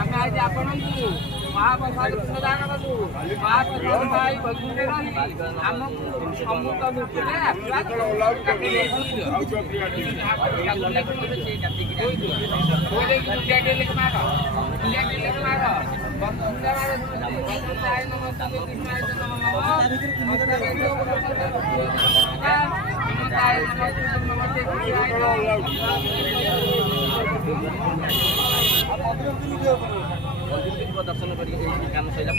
ଆମେ ଆଜି ଆପଣଙ୍କୁ ମହାପ୍ରସାଦ ପ୍ରଦାନ କଲୁ। ମହାପ୍ରସାଦ ପାଇ ଭୋଜନରେ ରହି ଆମକୁ ସମ୍ମୁଖ ଦୃଷ୍ଟିରେ ଆଶୀର୍ବାଦ दर्शन कर काम सैला